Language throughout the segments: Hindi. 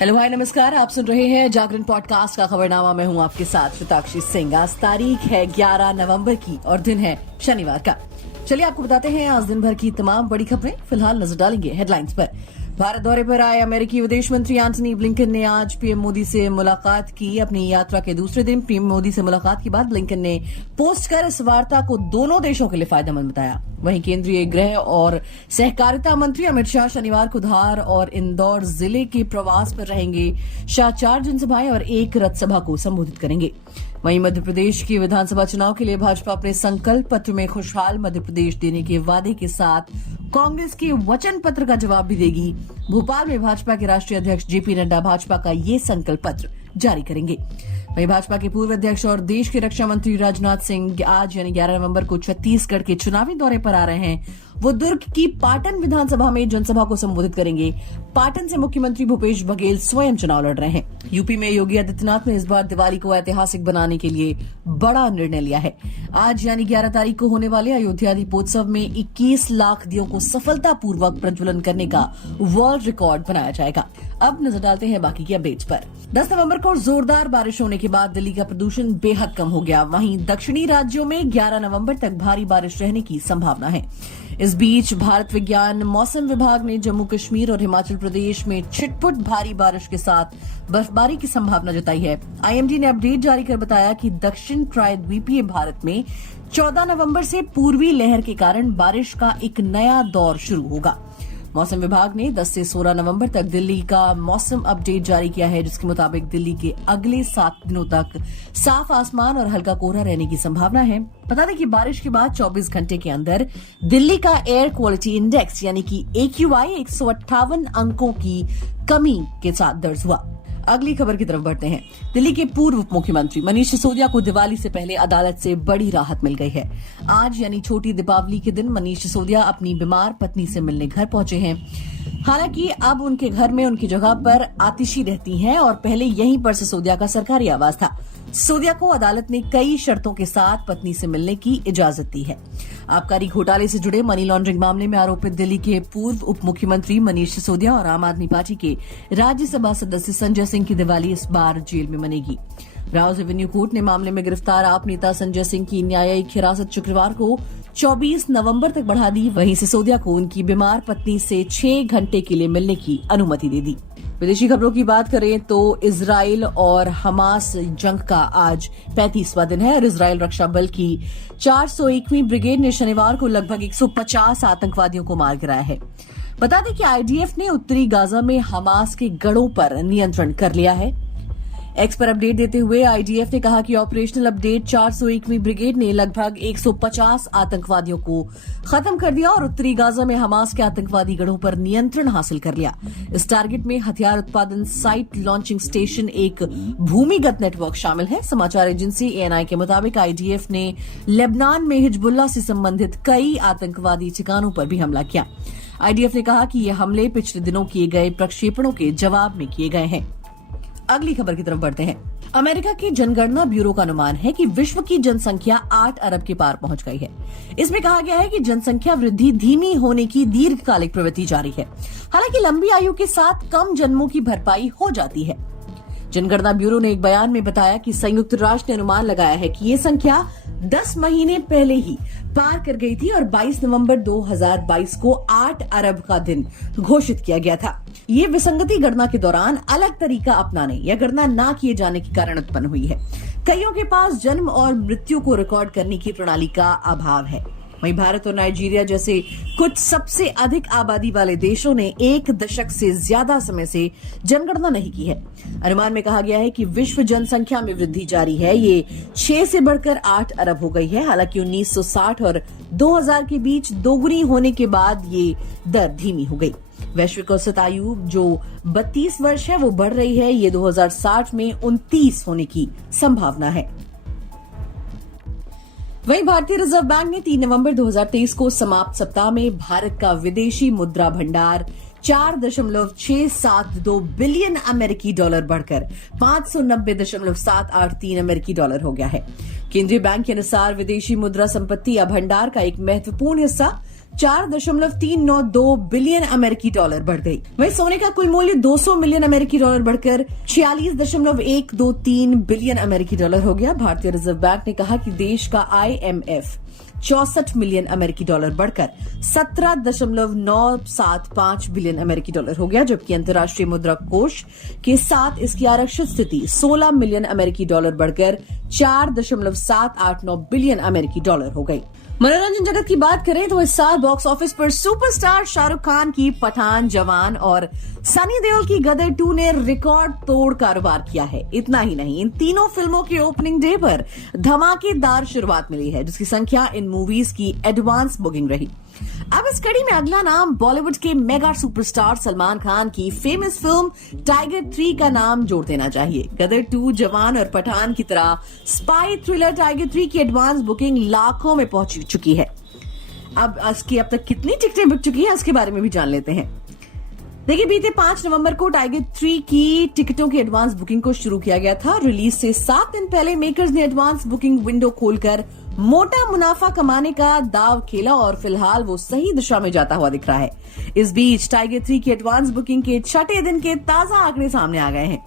हेलो हाय नमस्कार, आप सुन रहे हैं जागरण पॉडकास्ट का खबरनामा। मैं हूं आपके साथ शताक्षी सिंह। आज तारीख है 11 नवंबर की और दिन है शनिवार का। चलिए आपको बताते हैं आज दिन भर की तमाम बड़ी खबरें। फिलहाल नजर डालेंगे हेडलाइंस पर। भारत दौरे पर आए अमेरिकी विदेश मंत्री एंटनी ब्लिंकन ने आज पीएम मोदी से मुलाकात की। अपनी यात्रा के दूसरे दिन पीएम मोदी से मुलाकात के बाद ब्लिंकन ने पोस्ट कर इस वार्ता को दोनों देशों के लिए फायदेमंद बताया। वहीं केंद्रीय गृह और सहकारिता मंत्री अमित शाह शनिवार को धार और इंदौर जिले के प्रवास पर रहेंगे। शाह 4 जनसभाएं और 1 रथ सभा को संबोधित करेंगे। वहीं मध्य प्रदेश के विधानसभा चुनाव के लिए भाजपा अपने संकल्प पत्र में खुशहाल मध्य प्रदेश देने के वादे के साथ कांग्रेस के वचन पत्र का जवाब भी देगी। भोपाल में भाजपा के राष्ट्रीय अध्यक्ष जेपी नड्डा भाजपा का ये संकल्प पत्र जारी करेंगे। वहीं भाजपा के पूर्व अध्यक्ष और देश के रक्षा मंत्री राजनाथ सिंह आज यानी 11 नवंबर को छत्तीसगढ़ के चुनावी दौरे पर आ रहे हैं। वो दुर्ग की पाटन विधानसभा में जनसभा को संबोधित करेंगे। पाटन से मुख्यमंत्री भूपेश बघेल स्वयं चुनाव लड़ रहे हैं। यूपी में योगी आदित्यनाथ ने इस बार दिवाली को ऐतिहासिक बनाने के लिए बड़ा निर्णय लिया है। आज यानी 11 तारीख को होने वाले अयोध्या दीपोत्सव में 21 लाख दियों को सफलतापूर्वक प्रज्वलन करने का वर्ल्ड रिकॉर्ड बनाया जाएगा। अब नजर डालते हैं बाकी की अपडेट्स पर। 10 नवंबर को जोरदार बारिश होने के बाद दिल्ली का प्रदूषण बेहद कम हो गया। वहीं दक्षिणी राज्यों में 11 नवंबर तक भारी बारिश रहने की संभावना है। इस बीच भारत विज्ञान मौसम विभाग ने जम्मू कश्मीर और हिमाचल प्रदेश में छिटपुट भारी बारिश के साथ बर्फबारी की संभावना जताई है। आईएमडी ने अपडेट जारी कर बताया कि दक्षिण प्रायद्वीपीय भारत में 14 नवंबर से पूर्वी लहर के कारण बारिश का एक नया दौर शुरू होगा। मौसम विभाग ने 10 से 16 नवंबर तक दिल्ली का मौसम अपडेट जारी किया है, जिसके मुताबिक दिल्ली के अगले 7 दिनों तक साफ आसमान और हल्का कोहरा रहने की संभावना है। बता दें कि बारिश के बाद 24 घंटे के अंदर दिल्ली का एयर क्वालिटी इंडेक्स यानी कि AQI 158 अंकों की कमी के साथ दर्ज हुआ। अगली खबर की तरफ बढ़ते हैं। दिल्ली के पूर्व उप मुख्यमंत्री मनीष सिसोदिया को दिवाली से पहले अदालत से बड़ी राहत मिल गई है। आज यानी छोटी दीपावली के दिन मनीष सिसोदिया अपनी बीमार पत्नी से मिलने घर पहुंचे हैं। हालांकि अब उनके घर में उनकी जगह पर आतिशी रहती हैं और पहले यहीं पर सिसोदिया का सरकारी आवास था। सिसोदिया को अदालत ने कई शर्तों के साथ पत्नी से मिलने की इजाजत दी है। आबकारी घोटाले से जुड़े मनी लॉन्ड्रिंग मामले में आरोपित दिल्ली के पूर्व उप मुख्यमंत्री मनीष सिसोदिया और आम आदमी पार्टी के राज्यसभा सदस्य संजय सिंह की दिवाली इस बार जेल में मनेगी। राउज एवेन्यू कोर्ट ने मामले में गिरफ्तार आप नेता संजय सिंह की न्यायिक हिरासत शुक्रवार को 24 नवंबर तक बढ़ा दी। वहीं सिसोदिया को उनकी बीमार पत्नी से 6 घंटे के लिए मिलने की अनुमति दे दी। विदेशी खबरों की बात करें तो इजराइल और हमास जंग का आज 35वां दिन है और इजराइल रक्षा बल की 401वीं ब्रिगेड ने शनिवार को लगभग 150 आतंकवादियों को मार गिराया है। बता दें कि आईडीएफ ने उत्तरी गाजा में हमास के गढ़ों पर नियंत्रण कर लिया है। एक्स पर अपडेट देते हुए आईडीएफ ने कहा कि ऑपरेशनल अपडेट 401वीं ब्रिगेड ने लगभग 150 आतंकवादियों को खत्म कर दिया और उत्तरी गाजा में हमास के आतंकवादी गढ़ों पर नियंत्रण हासिल कर लिया। इस टारगेट में हथियार उत्पादन साइट, लॉन्चिंग स्टेशन, एक भूमिगत नेटवर्क शामिल है। समाचार एजेंसी एएनआई के मुताबिक आईडीएफ ने लेबनान में हिजबुल्लाह से संबंधित कई आतंकवादी ठिकानों पर भी हमला किया। आईडीएफ ने कहा कि ये हमले पिछले दिनों किए गए प्रक्षेपणों के जवाब में किए गए हैं। अगली खबर की तरफ बढ़ते हैं। अमेरिका के जनगणना ब्यूरो का अनुमान है कि विश्व की जनसंख्या 8 अरब के पार पहुंच गई है। इसमें कहा गया है कि जनसंख्या वृद्धि धीमी होने की दीर्घकालिक प्रवृत्ति जारी है। हालांकि लंबी आयु के साथ कम जन्मों की भरपाई हो जाती है। जनगणना ब्यूरो ने एक बयान में बताया कि संयुक्त राष्ट्र ने अनुमान लगाया है कि ये संख्या 10 महीने पहले ही पार कर गई थी और 22 नवंबर 2022 को 8 अरब का दिन घोषित किया गया था। ये विसंगति गणना के दौरान अलग तरीका अपनाने या गणना न किए जाने के कारण उत्पन्न हुई है। कईयों के पास जन्म और मृत्यु को रिकॉर्ड करने की प्रणाली का अभाव है। वहीं भारत और नाइजीरिया जैसे कुछ सबसे अधिक आबादी वाले देशों ने 1 दशक से ज्यादा समय से जनगणना नहीं की है। अनुमान में कहा गया है कि विश्व जनसंख्या में वृद्धि जारी है। ये 6 से बढ़कर 8 अरब हो गई है। हालांकि 1960 और 2000 के बीच दोगुनी होने के बाद ये दर धीमी हो गई। वैश्विक औसत आयु जो 32 वर्ष है वो बढ़ रही है। ये 2060 में 29 होने की संभावना है। वहीं भारतीय रिजर्व बैंक ने 3 नवंबर 2023 को समाप्त सप्ताह में भारत का विदेशी मुद्रा भंडार 4.672 बिलियन अमेरिकी डॉलर बढ़कर 590.783 अमेरिकी डॉलर हो गया है। केंद्रीय बैंक के अनुसार विदेशी मुद्रा संपत्ति या भंडार का एक महत्वपूर्ण हिस्सा $4.392 बिलियन अमेरिकी डॉलर बढ़ गई। वहीं सोने का कुल मूल्य 200 मिलियन अमेरिकी डॉलर बढ़कर 46.123 बिलियन अमेरिकी डॉलर हो गया। भारतीय रिजर्व बैंक ने कहा कि देश का IMF 64 मिलियन अमेरिकी डॉलर बढ़कर 17.975 बिलियन अमेरिकी डॉलर हो गया, जबकि अंतर्राष्ट्रीय मुद्रा कोष के साथ इसकी आरक्षित स्थिति 16 मिलियन अमेरिकी डॉलर बढ़कर 4.789 बिलियन अमेरिकी डॉलर हो गई। मनोरंजन जगत की बात करें तो इस साल बॉक्स ऑफिस पर सुपरस्टार शाहरुख खान की पठान, जवान और सनी देओल की गदर 2 ने रिकॉर्ड तोड़ कारोबार किया है। इतना ही नहीं, इन तीनों फिल्मों के ओपनिंग डे पर धमाकेदार शुरुआत मिली है, जिसकी संख्या इन मूवीज की एडवांस बुकिंग रही। अब इस कड़ी में अगला नाम बॉलीवुड के मेगा सुपरस्टार सलमान खान की फेमस फिल्म टाइगर 3 का नाम जोड़ देना चाहिए। गदर 2, जवान और पठान की तरह स्पाई थ्रिलर टाइगर 3 की एडवांस बुकिंग लाखों में पहुंच चुकी है। अब तक कितनी टिकटें बिक चुकी है, इसके बारे में भी जान लेते हैं। देखिए, बीते 5 नवंबर को टाइगर 3 की टिकटों की एडवांस बुकिंग को शुरू किया गया था। रिलीज से 7 दिन पहले मेकर्स ने एडवांस बुकिंग विंडो खोलकर मोटा मुनाफा कमाने का दाव खेला और फिलहाल वो सही दिशा में जाता हुआ दिख रहा है। इस बीच टाइगर 3 की एडवांस बुकिंग के 6ठे दिन के ताजा आंकड़े सामने आ गए हैं।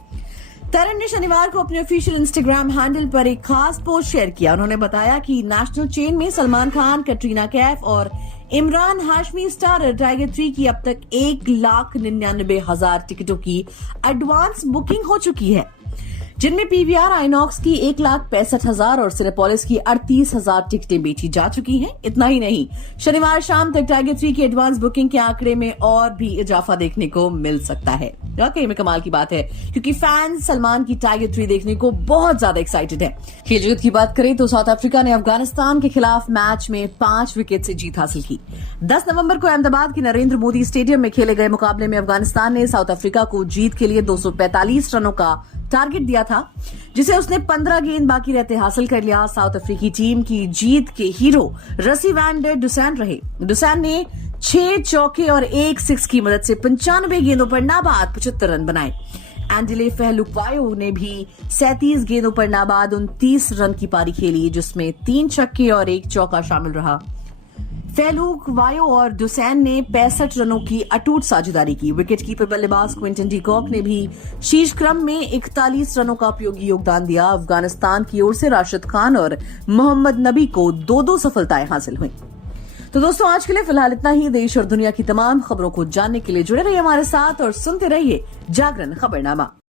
तरन ने शनिवार को अपने ऑफिशियल इंस्टाग्राम हैंडल पर एक खास पोस्ट शेयर किया। उन्होंने बताया कि नेशनल चेन में सलमान खान, कटरीना कैफ और इमरान हाशमी स्टारर टाइगर 3 की अब तक 1,99,000 टिकटों की एडवांस बुकिंग हो चुकी है, जिनमें PVR आइनॉक्स की 1,65,000 और सिनेपोलिस की 38,000 टिकटें बेची जा चुकी हैं। इतना ही नहीं, शनिवार शाम तक टाइगर 3 की एडवांस बुकिंग के आंकड़े में और भी इजाफा देखने को मिल सकता है। वाकई में कमाल की बात है, क्योंकि फैंस सलमान की टाइगर 3 देखने को बहुत ज्यादा एक्साइटेड है। खेल जगत की बात करें तो साउथ अफ्रीका ने अफगानिस्तान के खिलाफ मैच में 5 विकेट से जीत हासिल की। 10 नवंबर को अहमदाबाद के नरेंद्र मोदी स्टेडियम में खेले गए मुकाबले में अफगानिस्तान ने साउथ अफ्रीका को जीत के लिए 245 रनों का टारगेट दिया था, जिसे उसने 15 गेंद बाकी रहते हासिल कर लिया। साउथ अफ्रीकी टीम की जीत के हीरो रसी वैन डर डुसैन रहे। डुसैन ने 6 चौके और 1 सिक्स की मदद से 95 गेंदों पर नाबाद 75 रन बनाए। एंडिले फहलुक्वायो ने भी 37 गेंदों पर नाबाद 29 रन की पारी खेली, जिसमें 3 छक्के और 1 चौका शामिल रहा। फहलुक्वायो और डुसैन ने 65 रनों की अटूट साझेदारी की। विकेटकीपर बल्लेबाज क्विंटन डी कॉक ने भी शीर्ष क्रम में 41 रनों का उपयोगी योगदान दिया। अफगानिस्तान की ओर से राशिद खान और मोहम्मद नबी को 2-2 सफलताएं हासिल हुई। तो दोस्तों, आज के लिए फिलहाल इतना ही। देश और दुनिया की तमाम खबरों को जानने के लिए जुड़े रहिए हमारे साथ और सुनते रहिए जागरण खबरनामा।